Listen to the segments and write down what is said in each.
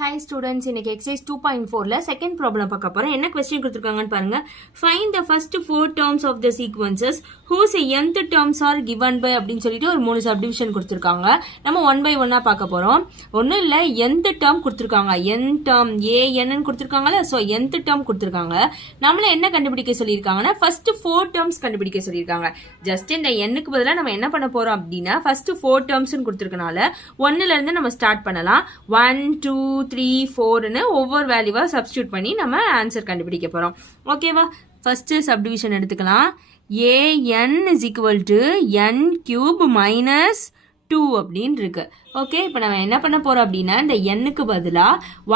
Hi students, இன்னைக்கு exercise 2.4ல second problem பார்க்க போறோம். என்ன question கொடுத்திருக்காங்கன்னு பாருங்க. Find the first four terms of the sequences whose nth terms are given by அப்படின்னு சொல்லிட்டு ஒரு மூணு subdivision கொடுத்திருக்காங்க. நம்ம one by one பார்க்க போறோம். ஒண்ணும் இல்ல nth term கொடுத்திருக்காங்க. n term a n கொடுத்திருக்காங்கல, so nth term கொடுத்திருக்காங்க. நம்மள என்ன கண்டுபிடிக்க சொல்லிருக்காங்கன்னா first four terms கண்டுபிடிக்க சொல்லிருக்காங்க. ஜஸ்ட் இந்த n-க்கு பதிலா நம்ம என்ன பண்ண போறோம் அப்படினா first four terms னு கொடுத்திருக்கனால 1ல இருந்து நம்ம ஸ்டார்ட் பண்ணலாம். 1 2 3 4 னு ஒவ்வொரு வேல்யூவா சப்ஸ்டிட்யூட் பண்ணி நம்ம ஆன்சர் கண்டுபிடிக்க போறோம். ஓகேவா? ஃபர்ஸ்ட் சப்டிவிஷன் எடுத்துக்கலாம். an is equal to n cube minus 2 அப்படின்னு இருக்கு. ஓகே, இப்போ நம்ம என்ன பண்ண போறோம் அப்படின்னா இந்த n-க்கு பதிலா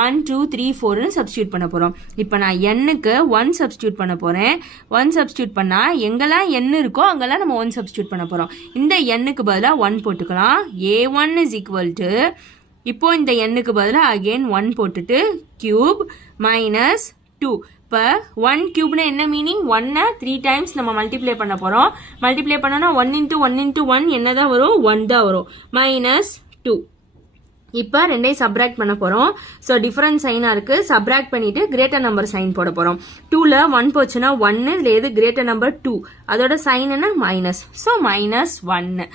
1 2 3 4 னு சப்ஸ்டிட்யூட் பண்ண போறோம். இப்போ நான் n-க்கு 1 சப்ஸ்டிட்யூட் பண்ண போறேன். 1 சப்ஸ்டிட்யூட் பண்ணா எங்கெல்லாம் n இருக்கோ அங்கெல்லாம் நம்ம 1 சப்ஸ்டிட்யூட் பண்ண போறோம். இந்த n-க்கு பதிலா 1 போட்டுக்கலாம். a1 is equal to இப்போ இந்த n-க்கு பதிலா அகைன் 1 போட்டுட்டு கியூப் மைனஸ் 2. இப்போ 1 கியூப்னா என்ன மீனிங்? 1-ஐ 3 டைம்ஸ் நம்ம மல்டிப்ளை பண்ண போறோம். மல்டிப்ளை பண்ணோம்னா 1 into 1 into 1 என்னதான் வரும்? 1 தான் வரும். மைனஸ் 2. இப்போ ரெண்டையும் சப்ராக்ட் பண்ண போறோம். ஸோ டிஃபரன்ட் சைனா இருக்கு. சப்ராக்ட் பண்ணிட்டு கிரேட்டர் நம்பர் சைன் போட போறோம். 2ல 1 போச்சுன்னா 1, இதுல எது கிரேட்டர் நம்பர் 2, அதோட சைன் என்ன? மைனஸ். So minus 1.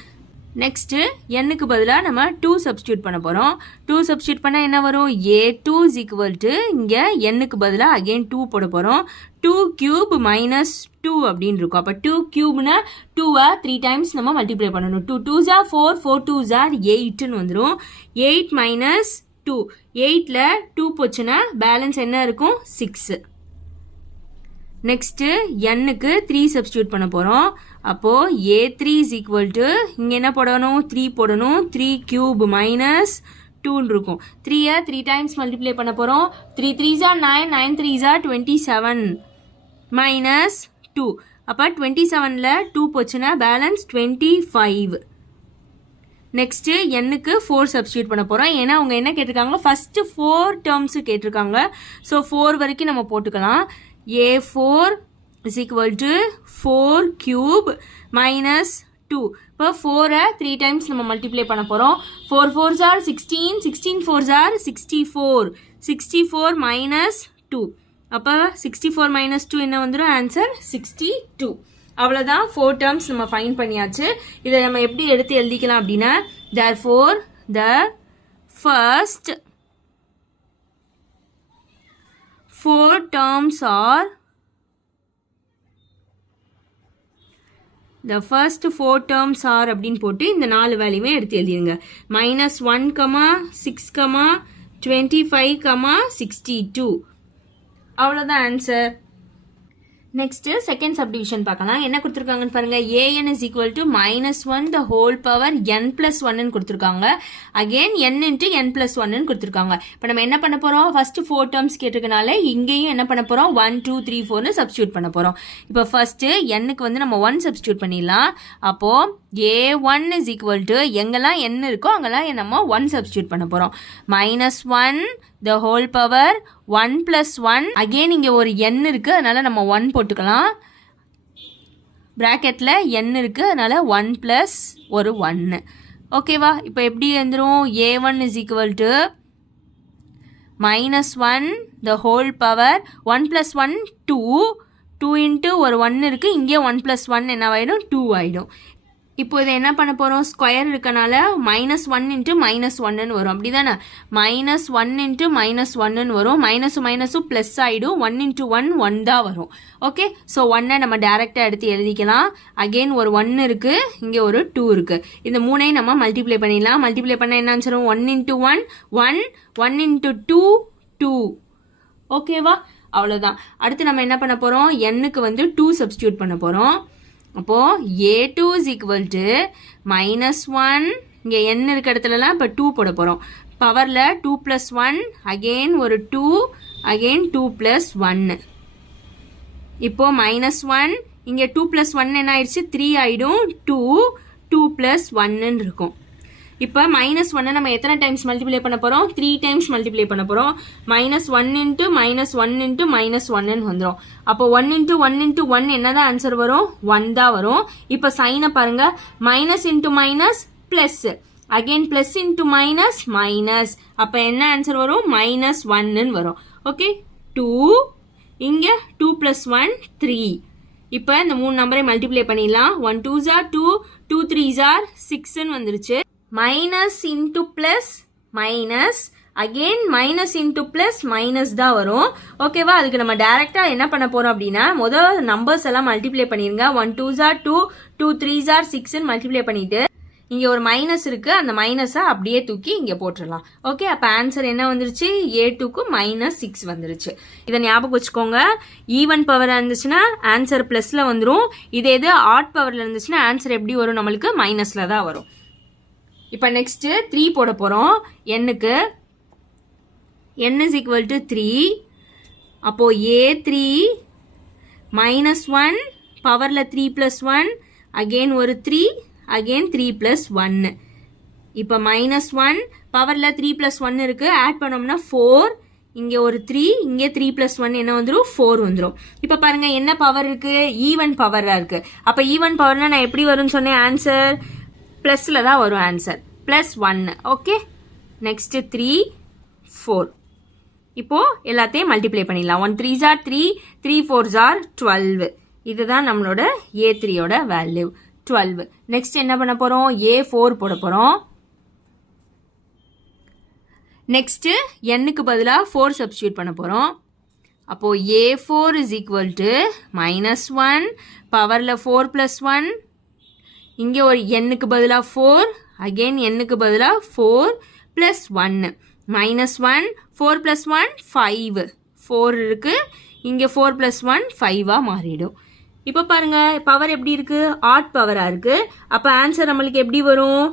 நெக்ஸ்ட் n-க்கு பதிலா நம்ம 2 சப்ஸ்டிட்யூட் பண்ண போறோம். 2 சப்ஸ்டிட்யூட் பண்ணா என்ன வரும்? a2 is equal to இங்க n-க்கு பதிலா அகைன் 2 போட போறோம். 2 கியூப் மைனஸ் 2 அப்படின்னு இருக்கும். அப்ப 2 கியூப்னா 2-ஐ 3 டைம்ஸ் நம்ம மல்டிப்ளை பண்ணணும். 2 2s are 4, 4 2s are 8 னு வந்துரும். 8 மைனஸ் 2, 8ல 2 போச்சுன்னா பேலன்ஸ் என்ன இருக்கும்? 6. நெக்ஸ்ட் n-க்கு 3 சப்ஸ்டிட்யூட் பண்ண போறோம். அப்போ a3 is equal to இங்க என்ன போடணும்? 3 போடணும். 3 கியூப் மைனஸ் 2 இருக்கும். 3-ஐ 3 டைம்ஸ் மல்டிப்ளை பண்ண போறோம். 3 3s are 9, 9 3s are 27 minus 2. அப்ப 27ல 2 போச்சுன்னா பேலன்ஸ் 25. நெக்ஸ்ட் n-க்கு 4 சப்ஸ்டிட்யூட் பண்ண போறோம். ஏன்னா அவங்க என்ன கேட்டிருக்காங்க? ஃபர்ஸ்ட் 4 டேர்ம்ஸ் கேட்டிருக்காங்க. ஸோ 4 வரைக்கும் நம்ம போட்டுக்கலாம். a4 is equal to 4 cube minus 2. இப்போ 4-ஐ 3 டைம்ஸ் நம்ம மல்டிப்ளை பண்ண போறோம். 4 4s are 16, 16 4s are 64, 64 minus 2. அப்போ 64 minus 2 என்ன வந்துரும்? ஆன்சர் 62. அவ்வளவுதான் 4 terms நம்ம ஃபைண்ட் பண்ணியாச்சு. இதை நம்ம எப்படி எடுத்து எழுதிக்கலாம் அப்படின்னா therefore the first 4 terms are the first 4 terms are அப்படின்னு போட்டு இந்த 4 வேல்யூமே எடுத்து எழுதிருங்க. -1, 6, 25, 62. அவ்வளவுதான் ஆன்சர். நெக்ஸ்ட் செகண்ட் சப்டிவிஷன் பார்க்கலாம். என்ன கொடுத்துருக்காங்கன்னு பாருங்க. an is equal to -1 the whole power n plus 1 ன்னு கொடுத்துருக்காங்க. Again n into n plus 1 ன்னு கொடுத்துருக்காங்க. இப்போ நம்ம என்ன பண்ண போறோம்? ஃபர்ஸ்ட் 4 டேர்ம்ஸ் கேட்டிருக்கனால இங்கேயும் என்ன பண்ண போறோம்? 1 2 3 4 ன்னு சப்ஸ்டிட்யூட் பண்ண போறோம். இப்போ ஃபர்ஸ்ட் n-க்கு வந்து நம்ம 1 சப்ஸ்டிட்யூட் பண்ணிடலாம். அப்போ a1 is equal to எங்கெல்லாம் n இருக்கோ அங்கெல்லாம் நம்ம 1 சப்ஸ்டிட்யூட் பண்ண போறோம். -1 the whole power 1 plus 1. Again இங்க ஒரு n இருக்கு, அதனால நம்ம 1 போட்டுக்கலாம். பிராக்கெட்ல n இருக்கு, அதனால 1 plus ஒரு 1. ஓகேவா? இப்போ எப்படி வந்துரும்? a1 is equal to -1 the whole power 1 plus 1 2, 2 into ஒரு 1 இருக்கு, இங்கே 1 plus 1 என்ன ஆயிடும்? 2 ஆயிடும். இப்போ இதை என்ன பண்ண போறோம்? ஸ்கொயர் இருக்கனால -1 into -1 வரும். அப்படிதானே? -1 into -1 வரும். மைனஸ் மைனஸும் பிளஸ் ஆயிடும். 1 into 1 1 தான் வரும். ஓகே, ஸோ 1-ஐ நம்ம டைரக்டா எடுத்து எழுதிக்கலாம். அகெயின் ஒரு 1 இருக்கு, இங்க ஒரு 2 இருக்கு. இந்த மூணையும் நம்ம மல்டிப்ளை பண்ணிடலாம். மல்டிப்ளை பண்ண என்ன ஆன்சர்? 1 into 1 1, 1 into 2 2. ஓகேவா? அவ்வளவுதான். அடுத்து நம்ம என்ன பண்ண போறோம்? n-க்கு வந்து 2 சப்ஸ்டிட்யூட் பண்ண போறோம். அப்போ a2 is equal to -1, இங்க n இருக்க இடத்துலலாம் இப்போ 2 போட போறோம். பவர்ல 2 plus 1, அகைன் ஒரு 2, அகைன் 2 plus 1. இப்போ -1, இங்க 2 plus 1 என்ன ஆயிடுச்சு? 3 ஆயிடும். 2 plus 1 இருக்கும். இப்போ -1 நம்ம எத்தனை டைம்ஸ் மல்டிப்ளை பண்ண போறோம்? 3 டைம்ஸ் மல்டிப்ளை பண்ண போறோம். -1 into -1 into -1 வந்துரும். அப்போ 1 into 1 into 1 என்னதான் ஆன்சர் வரும்? 1 தான் வரும். இப்போ சைனை பாருங்க. Minus into minus plus. Again plus into minus minus, அப்போ என்ன ஆன்சர் வரும்? -1 வரும். ஓகே, 2, இங்க 2 + 1 3. இப்போ இந்த 3 நம்பரை மல்டிப்ளை பண்ணிடலாம். 1 2s are 2, 2 3s are 6 வந்துருச்சு. Minus into plus minus, again minus into plus minus தான் வரும். ஓகேவா? அதுக்கு நம்ம டைரக்டா என்ன பண்ண போறோம் அப்படின்னா, முதல் நம்பர்ஸ் எல்லாம் மல்டிப்ளை பண்ணிருங்க. 1 2s are 2, 2 3s are 6 multiply பண்ணிட்டு இங்க ஒரு மைனஸ் இருக்கு, அந்த மைனஸை அப்படியே தூக்கி இங்க போட்டுடலாம். ஓகே, அப்ப ஆன்சர் என்ன வந்துருச்சு? A2க்கு -6 வந்துருச்சு. இதை ஞாபகம் வச்சுக்கோங்க. ஈவன் பவர் இருந்துச்சுன்னா ஆன்சர் பிளஸ்ல வந்துடும். இதே இது ஆட் பவர்ல இருந்துச்சுன்னா ஆன்சர் எப்படி வரும்? நம்மளுக்கு மைனஸ்ல தான் வரும். இப்ப நெக்ஸ்ட் 3 போட போறோம். n-க்கு n = 3. அப்போ A3 -1 பவர்ல 3 + 1, அகெயின் ஒரு 3, அகெயின் 3 + 1. இப்போ -1 பவர்ல 3 + 1 இருக்கு, ஆட் பண்ணோம்னா 4, இங்க ஒரு 3, இங்க 3 + 1 என்ன வந்துடும்? 4 வந்துடும். இப்போ பாருங்க என்ன பவர் இருக்கு? ஈவன் பவரா இருக்கு. அப்ப ஈவன் பவர்னா நான் எப்படி வரும்னு சொன்னேன்? ஆன்சர் பிளஸ்ல தான் வரும். ஆன்சர் +1. Okay, next 3 4. இப்போ எல்லாத்தையும் மல்டிப்ளை பண்ணிடலாம். 1 3s are 3, 3 4s are 12. இதுதான் நம்மளோட A3யோட வேல்யூ 12. நெக்ஸ்ட் என்ன பண்ண போறோம்? A4 போட போறோம். நெக்ஸ்ட் n-க்கு பதிலா 4 சப்ஸ்டிட்யூட் பண்ண போறோம். அப்போ A4 = -1 பவர்ல 4 + 1, இங்க ஒரு n-க்கு பதிலா 4, அகைன் n-க்கு பதிலா 4 + 1, -1 4 + 1 5, 4 இருக்கு, இங்க 4 + 1 5 மாறிடும். இப்போ பாருங்க பவர் எப்படி இருக்கு? ஆட் பவரா இருக்கு. அப்ப ஆன்சர் நம்மளுக்கு எப்படி வரும்?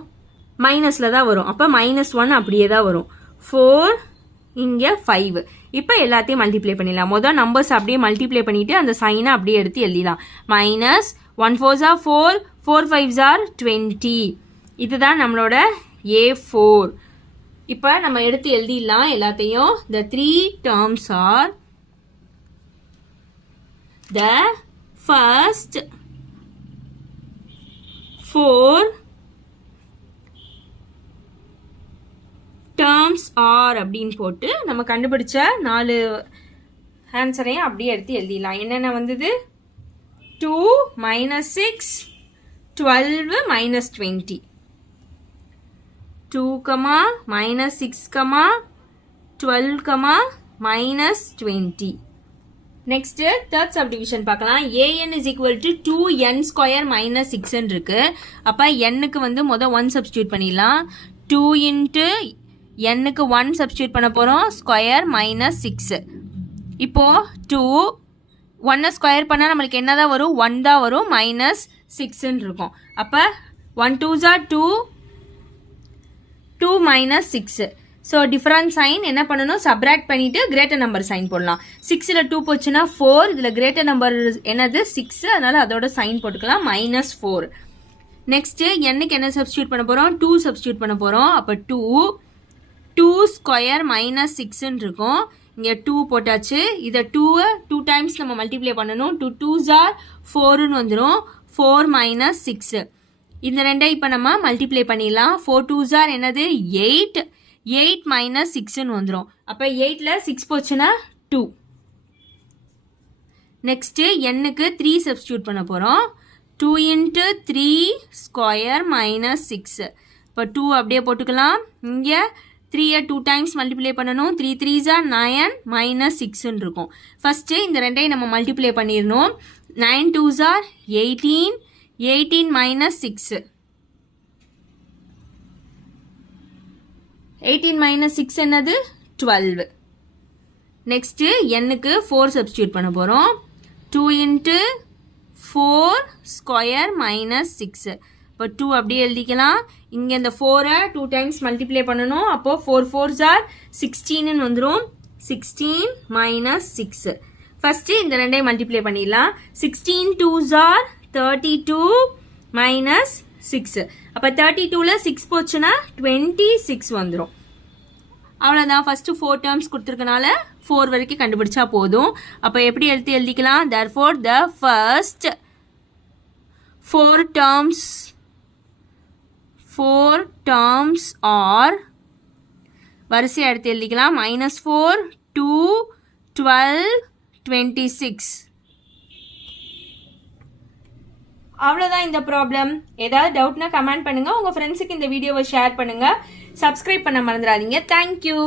மைனஸ்ல தான் வரும். அப்ப -1 அப்படியே தான் வரும். 4, இங்க 5. இப்போ எல்லாத்தையும் மல்டிப்ளை பண்ணிடலாம். முதல் நம்பர்ஸ் அப்படியே மல்டிப்ளை பண்ணிட்டு அந்த சைனை அப்படியே எடுத்து எழுதிடலாம். -1 4s are 4, 4 5s are 20. இதுதான் நம்மளோட A4. இப்போ நம்ம எடுத்து எழுதிடலாம் எல்லாத்தையும். The 3 terms are the first 4 terms are அப்படின்னு போட்டு நம்ம கண்டுபிடிச்ச 4 ஆன்சரையும் அப்படியே எடுத்து எழுதிடலாம். என்னென்ன வந்தது? 2 -6 12 -20. 2, -6, -12, -20. நெக்ஸ்ட் தேர்ட் சப்டிவிஷன் பார்க்கலாம். an = 2n² - 6 இருக்கு. அப்ப n-க்கு வந்து முதல் 1 சப்ஸ்டிட்யூட் பண்ணிடலாம். 2 × n-க்கு 1 சப்ஸ்டிட்யூட் பண்ண போறோம், ஸ்கொயர் -6. இப்போ 2 1 ஸ்கொயர் பண்ணா நம்மளுக்கு என்னதான் வரும்? 1 தான் வரும், -6 இருக்கும். அப்ப 1 2s are 2, 2 -6. So difference sign என்ன பண்ணணும்? சப்ராக்ட் பண்ணிட்டு கிரேட்டர் நம்பர் சைன் போடலாம். 6ல் 2 போச்சுன்னா 4, இதில் கிரேட்டர் நம்பர் என்னது? 6, அதனால அதோட சைன் போட்டுக்கலாம், -4. நெக்ஸ்ட் n-க்கு என்ன சப்ஸ்டியூட் பண்ண போறோம்? 2 சப்ஸ்டியூட் பண்ண போறோம். அப்போ 2² -6 இருக்கும். இங்க 2 போட்டாச்சு. இதை 2 டைம்ஸ் நம்ம மல்டிப்ளை பண்ணணும். 2 2s are 4 வந்துடும். 4 - 6. இந்த ரெண்டை இப்போ நம்ம மல்டிப்ளை பண்ணிடலாம். 4 2s are என்னது? 8, 8 - 6 வந்துடும். அப்போ 8ல் 6 போச்சுன்னா 2. நெக்ஸ்ட் n-க்கு 3 சப்ஸ்டியூட் பண்ண போறோம். 2 × 3² -6. இப்போ 2 அப்படியே போட்டுக்கலாம். இங்க 3 2 டைம்ஸ் மல்டிப்ளை பண்ணணும். 3 3s are 9 -6 இருக்கும். ஃபர்ஸ்ட் இந்த ரெண்டையும் நம்ம மல்டிப்ளை பண்ணிடணும். 9 2s are 18, 18 - 6. 18 - 6 என்னது? 12. நெக்ஸ்ட் n-க்கு 4 சப்ஸ்டியூட் பண்ண போறோம். 2 × 4² -6. இப்போ 2 அப்படியே எழுதிக்கலாம். இங்க இந்த 4 2 டைம்ஸ் மல்டிப்ளை பண்ணணும். அப்போ 4 4s are 16 வந்துடும். 16 - 6. ஃபர்ஸ்ட் இந்த ரெண்டையும் மல்டிப்ளை பண்ணிடலாம். 16 2s are 32 - 6. அப்போ 32ல் 6 போச்சுன்னா 26 வந்துடும். அவ்வளோதான். ஃபர்ஸ்ட் 4 டேர்ம்ஸ் கொடுத்துருக்கனால 4 வரைக்கும் கண்டுபிடிச்சா போதும். அப்போ எப்படி எழுதிக்கலாம்? therefore the first 4 terms 4 terms are வரிசையை எடுத்து எழுதிக்கலாம் -4 2 12 26. அவ்வளோதான் இந்த ப்ராப்ளம். ஏதாவது டவுட்னா கமெண்ட் பண்ணுங்க. உங்க ஃப்ரெண்ட்ஸுக்கு இந்த வீடியோவை ஷேர் பண்ணுங்க. சப்ஸ்கிரைப் பண்ண மறந்துடாதீங்க. தேங்க்யூ.